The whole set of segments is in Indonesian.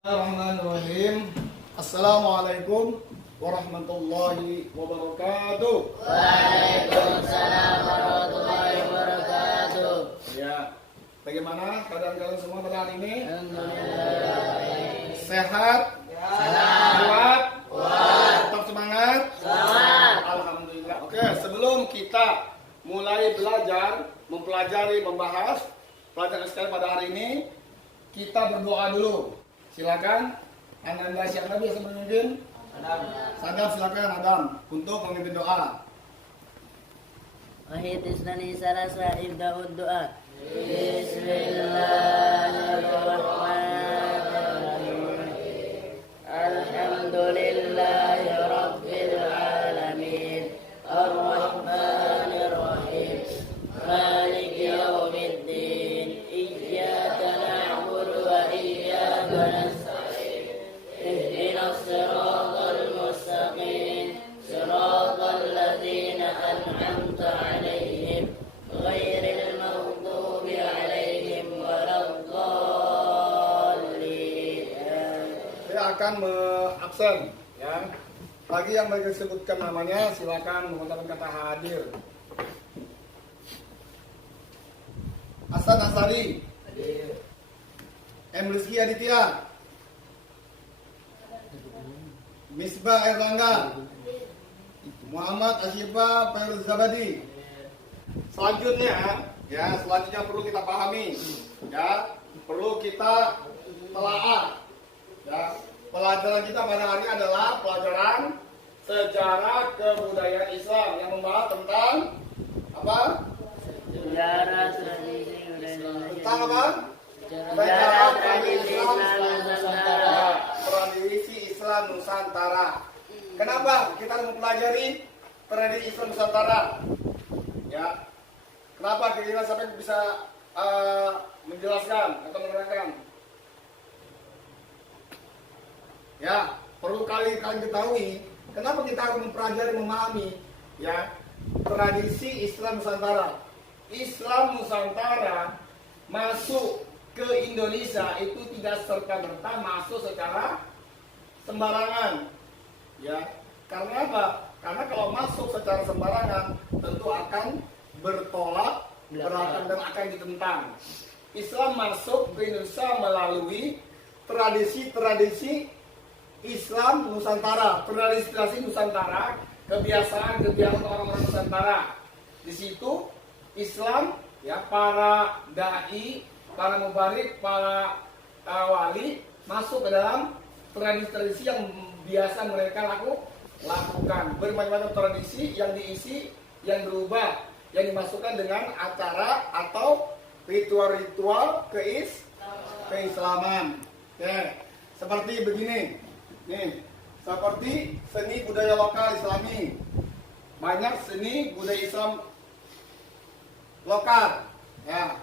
Bismillahirrahmanirrahim. Assalamualaikum warahmatullahi wabarakatuh. Waalaikumsalam warahmatullahi wabarakatuh. Ya, bagaimana keadaan kalian semua pada hari ini? Alhamdulillah. Sehat? Kuat? Tetap semangat? Alhamdulillah. Oke, sebelum kita mulai mempelajari, membahas pelajaran sekali pada hari ini, kita berdoa dulu. Silakan, Anda siapa biasa memimpin? Sadam, silakan Adam untuk memimpin doa. Wahid isnani salasa ibda'ud doa. Bismillahirrahmanirrahim. Alhamdulillahi rabbil alamin. Ar-Rahmanir Rahim. Maliki yaumiddin. Iyyaka na'budu wa iyyaka nasta'in. Ihdinas siratal mustaqim. Siratal ladzina an'amta 'alaihim ghairil maghdubi 'alaihim waladdallin. Saya akan absen, ya. Bagi yang baru disebutkan namanya, silakan menggunakan kata hadir. Hasan Asari. Hadir. M. Rizky Aditya. Misbah Erlangga. Muhammad Asyifa Fairuz Zabadi. Selanjutnya perlu kita pahami, ya, perlu kita telaah. Ya, pelajaran kita pada hari ini adalah pelajaran sejarah kebudayaan Islam yang membahas tentang apa? Sejarah tradisi Tentang apa? Sejarah tradisi Islam Nusantara. Tradisi Islam Nusantara. Kenapa kita mempelajari tradisi Islam Nusantara? Ya, kenapa kira-kira sampai bisa menjelaskan atau menerangkan? Ya, perlu kalian ketahui kenapa kita harus mempelajari, memahami, ya, tradisi Islam Nusantara. Islam Nusantara masuk ke Indonesia itu tidak serta-merta masuk secara sembarangan, ya. Karena apa? Karena kalau masuk secara sembarangan tentu akan bertolak belakang dan akan ditentang. Islam masuk ke Indonesia melalui tradisi-tradisi Islam Nusantara, tradisi Nusantara, kebiasaan orang-orang Nusantara. Di situ Islam, ya, para dai, para mubarik, para wali masuk ke dalam tradisi-tradisi yang biasa mereka lakukan. Bermacam-macam tradisi yang diisi, yang berubah, yang dimasukkan dengan acara atau ritual-ritual keislaman. Ya, seperti begini. Nih, seperti seni budaya lokal Islami. Banyak seni budaya Islam lokal, ya.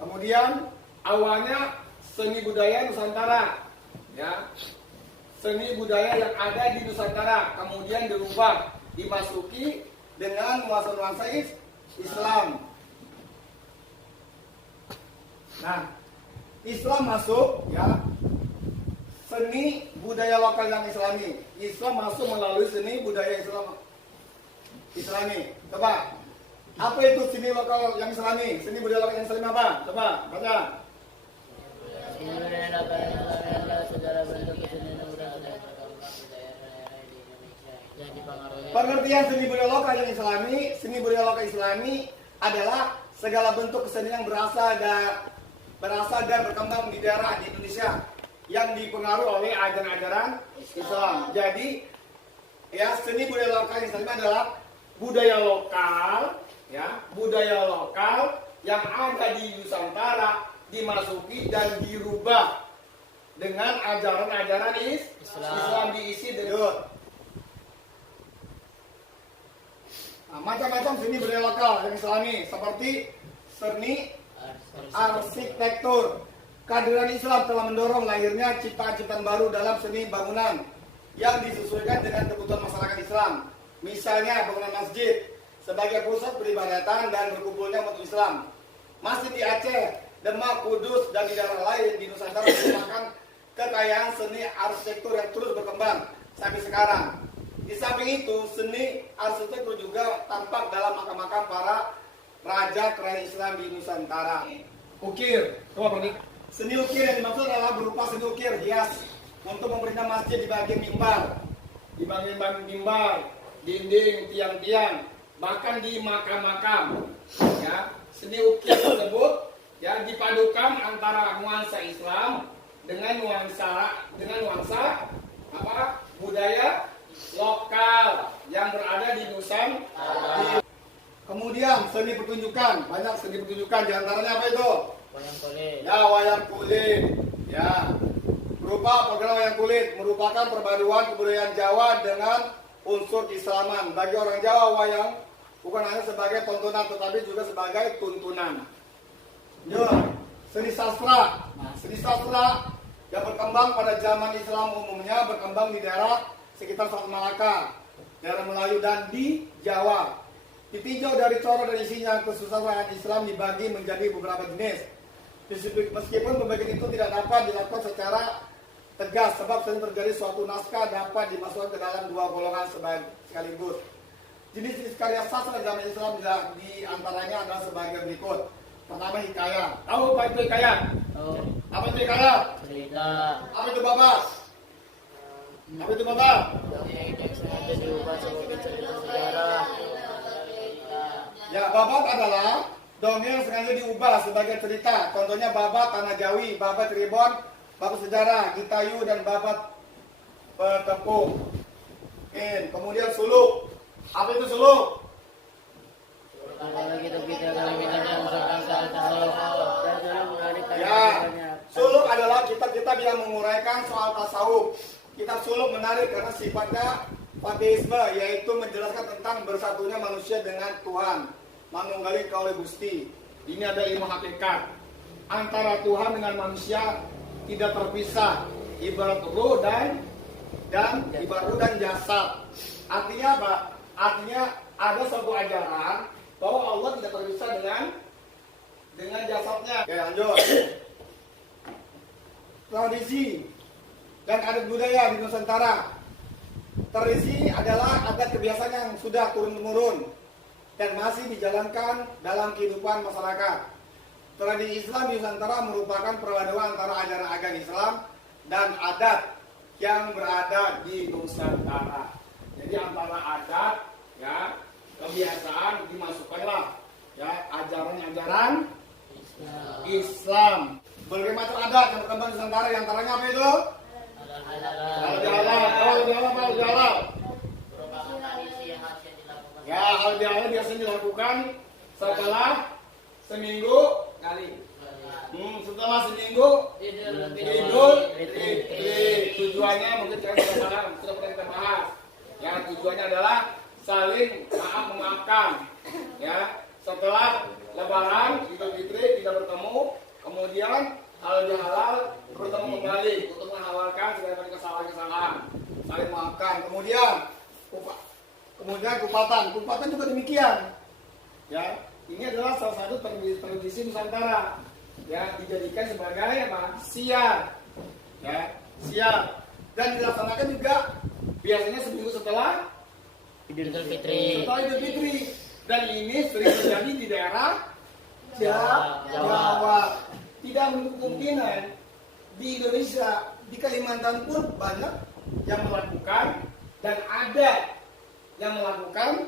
Kemudian awalnya seni budaya Nusantara, ya. Seni budaya yang ada di Nusantara kemudian dirubah, dimasuki dengan nuansa-nuansa Islam. Nah, Islam masuk, ya. Seni budaya lokal yang Islami. Islam masuk melalui seni budaya Islami. Coba, apa itu seni lokal yang Islami? Seni budaya lokal yang Islami apa? Coba, baca. Seni budaya lokal yang Islami adalah segala bentuk kesenian budaya yang dipengaruhi. Pengertian seni budaya lokal yang Islami, seni budaya lokal Islami adalah segala bentuk kesenian yang berasal dan berkembang di daerah di Indonesia yang dipengaruhi oleh ajaran-ajaran Islam. Jadi, ya, seni budaya lokal Islam adalah budaya lokal, ya, budaya lokal yang ada di Nusantara dimasuki dan dirubah dengan ajaran-ajaran Islam diisi dengan macam-macam seni budaya lokal yang Islami, seperti seni arsitektur. Kehadiran Islam telah mendorong lahirnya ciptaan-ciptaan baru dalam seni bangunan yang disesuaikan dengan kebutuhan masyarakat Islam. Misalnya bangunan masjid sebagai pusat peribadatan dan berkumpulnya umat Islam. Masjid di Aceh, Demak, Kudus, dan di daerah lain di Nusantara merupakan kekayaan seni arsitektur yang terus berkembang sampai sekarang. Di samping itu, seni arsitektur juga tampak dalam makam-makam para raja kerajaan Islam di Nusantara. Ukir, coba pergi. Seni ukir yang dimaksud adalah berupa seni ukir hias untuk memperindah masjid di bagian mimbar, dinding, tiang-tiang, bahkan di makam-makam. Ya, seni ukir tersebut ya dipadukan antara nuansa Islam dengan nuansa apa budaya lokal yang berada di Nusantara. Kemudian seni pertunjukan, banyak seni pertunjukan, diantaranya apa itu? Wayang kulit. Ya, wayang kulit. Ya, berupa program wayang kulit merupakan perpaduan kebudayaan Jawa dengan unsur keislaman. Bagi orang Jawa, wayang bukan hanya sebagai tontonan tetapi juga sebagai tuntunan. Ya, seni sastra. Seni sastra yang berkembang pada zaman Islam umumnya berkembang di daerah sekitar Selat Malaka, daerah Melayu dan di Jawa. Ditinjau dari corak dan isinya, kesusastraan Islam dibagi menjadi beberapa jenis. Meskipun pembagian itu tidak dapat dilakukan secara tegas, sebab sering terjadi suatu naskah dapat dimasukkan ke dalam dua golongan sekaligus. Jenis-jenis karya sastra zaman Islam di antaranya adalah sebagai berikut. Pertama, hikayat. Tahu apa itu hikayat? Oh, Apa itu hikayat? cerita. Apa itu babas? Apa itu babas? Dongeng yang sengaja diubah sebagai cerita sejarah. Ya, babat adalah dongeng yang sengaja diubah sebagai cerita. Contohnya babat Tanah Jawi, babat Tribon, babat sejarah, Gitayu, dan babat Petepung. Kemudian suluk. Apa itu suluk? Adalah kitab-kitab yang berangkat tasawuf dan dalam mengalihkan Ya, suluk adalah kitab-kitab yang menguraikan soal tasawuf. Kitab suluk menarik karena sifatnya panteisme, yaitu menjelaskan tentang bersatunya manusia dengan Tuhan, manunggali kaulih Gusti. Ini ada ilmu hakikat antara Tuhan dengan manusia tidak terpisah, ibarat ruh dan ibarat ruh dan jasad. Artinya apa? Artinya ada suatu ajaran bahwa Allah tidak terpisah dengan jasadnya. Oke, lanjut. Tradisi dan adat budaya di Nusantara. Tradisi adalah adat kebiasaan yang sudah turun-temurun dan masih dijalankan dalam kehidupan masyarakat. Tradisi Islam di Nusantara merupakan perpaduan antara ajaran agama Islam dan adat yang berada di Nusantara. Jadi antara adat, ya, kebiasaan dimasukkanlah, ya, ajaran-ajaran Islam. Berbagai macam adat yang berkembang di Nusantara, yang antaranya apa itu? Halal. Ya, halal biasanya dilakukan setelah seminggu kali. Setelah seminggu Idul Fitri. Tujuannya mungkin sudah pernah kita bahas. Ya, tujuannya adalah saling memaafkan. Ya, setelah Lebaran Idul Fitri tidak bertemu, kemudian halal bertemu kembali untuk menghalalkan segala kesalahan-kesalahan, saling memaafkan. Kemudian kupatan juga demikian. Ya, ini adalah salah satu tradisi Nusantara. Ya, dijadikan sebagai apa? Siar. Ya, siar. Dan dilaksanakan juga biasanya seminggu setelah Idul Fitri. Dan ini sering terjadi di daerah Jawa. Tidak menutup kemungkinan di Indonesia, di Kalimantan pun banyak yang melakukan dan ada yang melakukan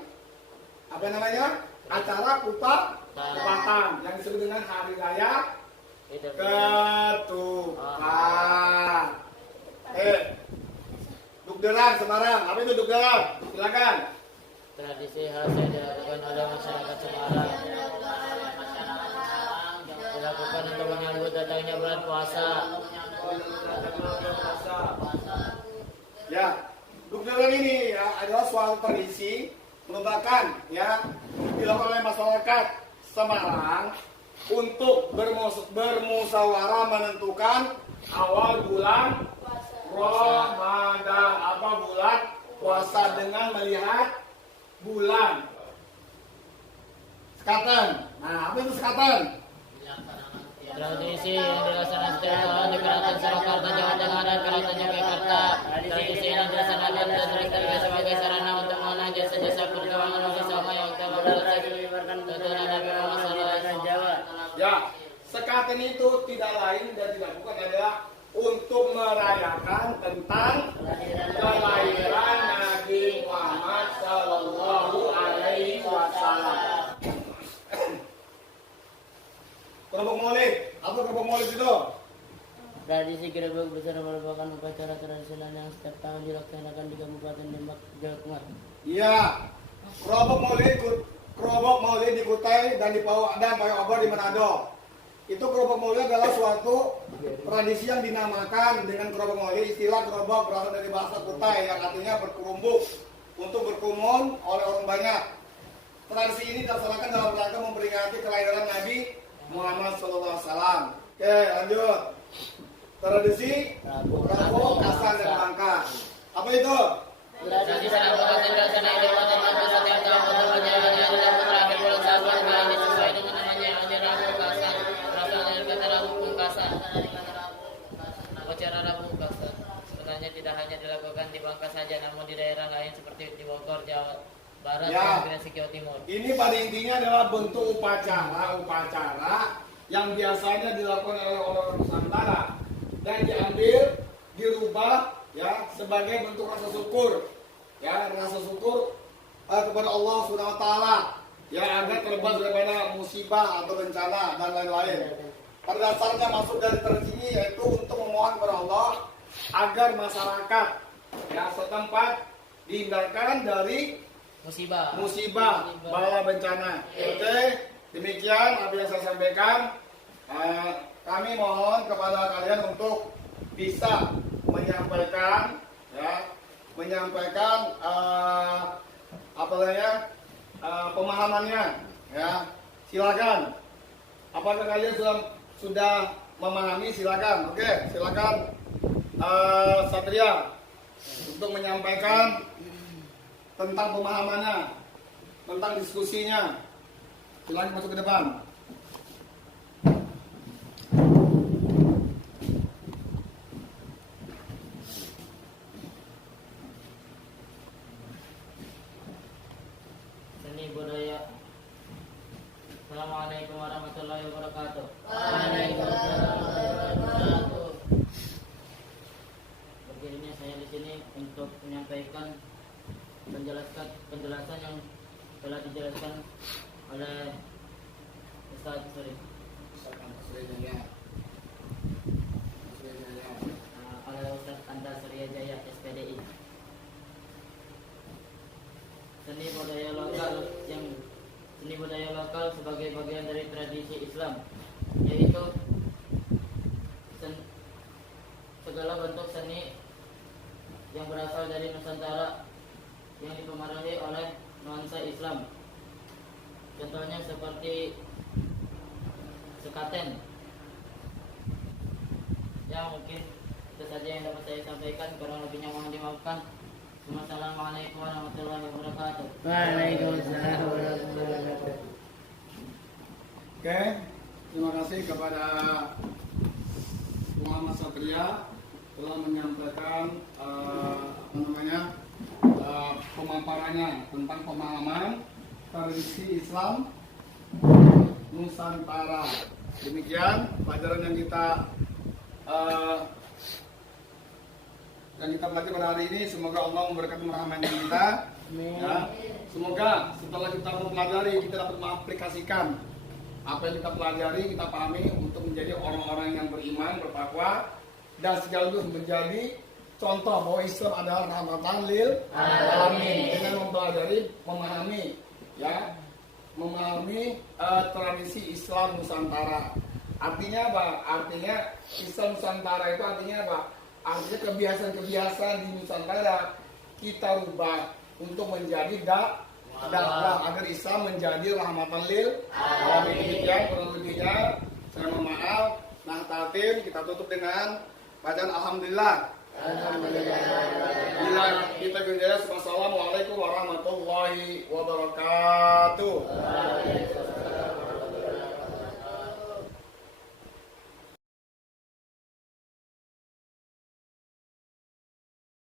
apa namanya acara kupatan yang disebut dengan hari raya ketupat. Dukderan Semarang, apa itu dukderan? Silakan. Tradisi khas yang dilakukan oleh masyarakat Semarang dilakukan untuk menyambut datangnya bulan puasa. Ya, dukderan ini ya adalah suatu tradisi merupakan ya dilakukan oleh masyarakat Semarang untuk bermusyawarah menentukan awal bulan Ramadan, apa bulan puasa dengan melihat bulan. Sekatan. Nah, apa itu sekatan? Tradisi yang dilaksanakan setiap tahun di Keraton Surakarta, Jawa Tengah dan mereka sebagai sarana untuk mengenang jasa-jasa perjuangan bersama yang telah menyebarkan tuntunan Nabi Muhammad SAW. Ya, sekaten itu tidak lain dan tidak bukan adalah untuk merayakan tentang kelahiran Nabi Muhammad Sallallahu Alaihi Wasallam. Kelompok Maulid, apa kelompok Maulid itu? Tradisi gerebek besar merupakan upacara tradisional yang setiap tahun dilaksanakan di Kabupaten Demak, Jawa Tengah. Iya, kelompok Maulid di Kutai dan di Payung Obor di Manado. Itu kelompok Maulid adalah suatu tradisi yang dinamakan dengan kelompok Maulid. Istilah kelompok berasal dari bahasa Kutai yang artinya berkerumbuk untuk berkerumun oleh orang banyak. Tradisi ini dilaksanakan dalam rangka memperingati kelahiran Nabi Muhammad SAW. Oke, lanjut. Tradisi Rabu, Kasan, dan Bangka. Apa itu? Tradisi Kabupaten dilaksanakan di Kabupaten setiap tahun untuk menjalankan dalam terakhir bulan Saban bulan ini sesuai dengan namanya ajar Rabu Kasan. Berasal dari kata Rabu Bungkasan. Upacara Rabu Bungkasan sebenarnya tidak hanya dilakukan di Bangka saja, namun di daerah lain seperti di Bogor, Jawa Barat, dan Gresik, Jawa Timur. Ini pada intinya adalah bentuk upacara yang biasanya dilakukan oleh orang Nusantara dan diambil, dirubah ya sebagai bentuk rasa syukur, ya rasa syukur kepada Allah Subhanahu Wa Taala, ya agar terbebas daripada musibah atau bencana dan lain-lain. Pada dasarnya masuk dari tradisi ini yaitu untuk memohon kepada Allah agar masyarakat ya setempat dihindarkan dari musibah bala bencana. Oke, demikian apa yang saya sampaikan. Kami mohon kepada kalian untuk bisa menyampaikan pemahamannya, ya. Silakan. Apakah kalian sudah memahami? Silakan. Oke, silakan Satria untuk menyampaikan tentang pemahamannya, tentang diskusinya. Silakan masuk ke depan. Seni budaya. Assalamualaikum warahmatullahi wabarakatuh. Waalaikumsalam warahmatullahi wabarakatuh. Berdirinya saya di sini untuk menyampaikan penjelasan yang telah dijelaskan oleh Ustaz oleh Ustaz Anda Surya Jaya SPDI. Seni budaya lokal sebagai bagian dari tradisi Islam, yaitu segala bentuk seni yang berasal dari Nusantara yang dipengaruhi oleh nuansa Islam. Contohnya seperti sekaten. Ya, mungkin itu saja yang dapat saya sampaikan. Kurang lebihnya mohon dimaafkan. Assalamualaikum warahmatullahi wabarakatuh. Waalaikumsalam warahmatullahi wabarakatuh. Oke, terima kasih kepada Muhammad Satria telah menyampaikan pemaparannya tentang pemahaman tradisi Islam Nusantara. Demikian pelajaran yang kita pelajari pada hari ini. Semoga Allah memberkati pemahaman kita. Ya. Semoga setelah kita mempelajari kita dapat mengaplikasikan apa yang kita pelajari, kita pahami untuk menjadi orang-orang yang beriman, bertakwa, dan sekaligus menjadi contoh bahwa Islam adalah rahmatan lil alamin. Dengan mempelajari, memahami tradisi Islam Nusantara. Artinya apa? Artinya Islam Nusantara itu artinya apa? Artinya kebiasaan-kebiasaan di Nusantara kita rubah untuk menjadi dakwah agar Islam menjadi rahmatan lil alamin. Demikian kurang lebihnya. Saya mohon maaf. Nah, tatim kita tutup dengan bacaan alhamdulillah. Bila kita berjaya, wassalamualaikum warahmatullahi wabarakatuh.